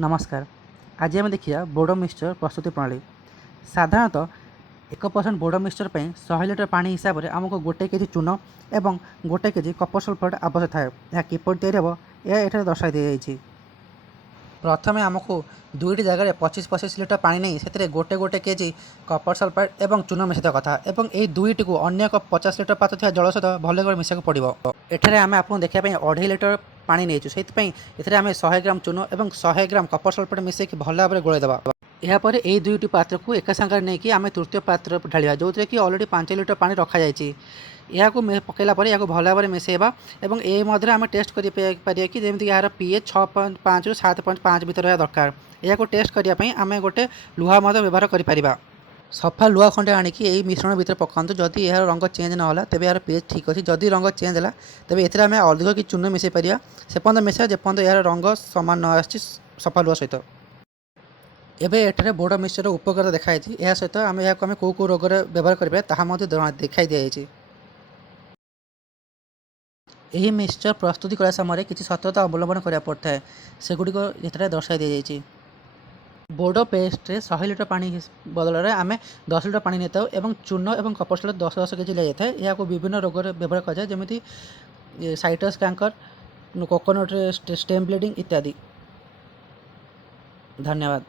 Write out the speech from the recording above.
नमस्कार। आज आम देखिए बोडो मिक्सचर प्रस्तुति प्रणाली। साधारणतः 1% बोडो मिक्सचर पर 100 लिटर पानी हिसाब से आमको 1 केजी चून और 1 केजी कपर सल्फेट आवश्यक थाए। यह किपर तैयारी हे यह दर्शाई दी जाइए। प्रथम आमको 2टी जगह 25-25 लिटर पानी नहीं से 1 केजी कपर सल्फेट और चून मिसाइवा कथा और यही 2टी को अन्य 50 लिटर पात्र थी जल सहित भल मिसाक पड़ो। एठार आम आपको देखा 2.5 लिटर पानी नहीं से आम 100 ग्राम चून और 100 ग्राम कपर सल्फेट मिसेक भल भाव में गोलैदेवा। यापर यही 2टी पात्र को एक सागर नहीं कि आम तृतीय पात्र ढालिया जो कि अलरेडी 5 लिटर पानी रखा जाए। यह पकड़ा पर यह भल भाव में मिसेवा और ये आम टेस्ट करें कि जमी यार पीएच 6.5 ରୁ 7.5 भितर रहा दरकार। यह टेस्ट करने आम गोटे लुहा व्यवहार कर सफा लुहा खंडे आणिकी यही मिश्रण भितर पकातु। जदि यार रंग चेंज ना होला तेबे यार पीएच ठीक अच्छे। जदि रंग चेंज है तेबे एथिरे आम अधिक कि चून मिसई पारिया से पर्यंत मिसा जेपर्यंत यार रंग सामान न आसी सफा लुहा सहित। एबे एठारे बोडो मिक्सचर उपकारिता देखाई। यह सहित आम यहाँ आम कौ रोग व्यवहार करें देखाई दी जाए। यही मिक्सचर प्रस्तुति करा समय किसी सतर्कता अवलंबन करा पड़ता है सेगुड़ी ये दर्शाई दी जाए। बोडो पेस्ट 100 लिटर पानी बदल में आम 10 लिटर पानी नहीं और चून और कपर सल्फेट 10-10 केजी ली जाए। यह विभिन्न रोग व्यवहार कराए जमी citrus canker, coconut stem bleeding इत्यादि। धन्यवाद।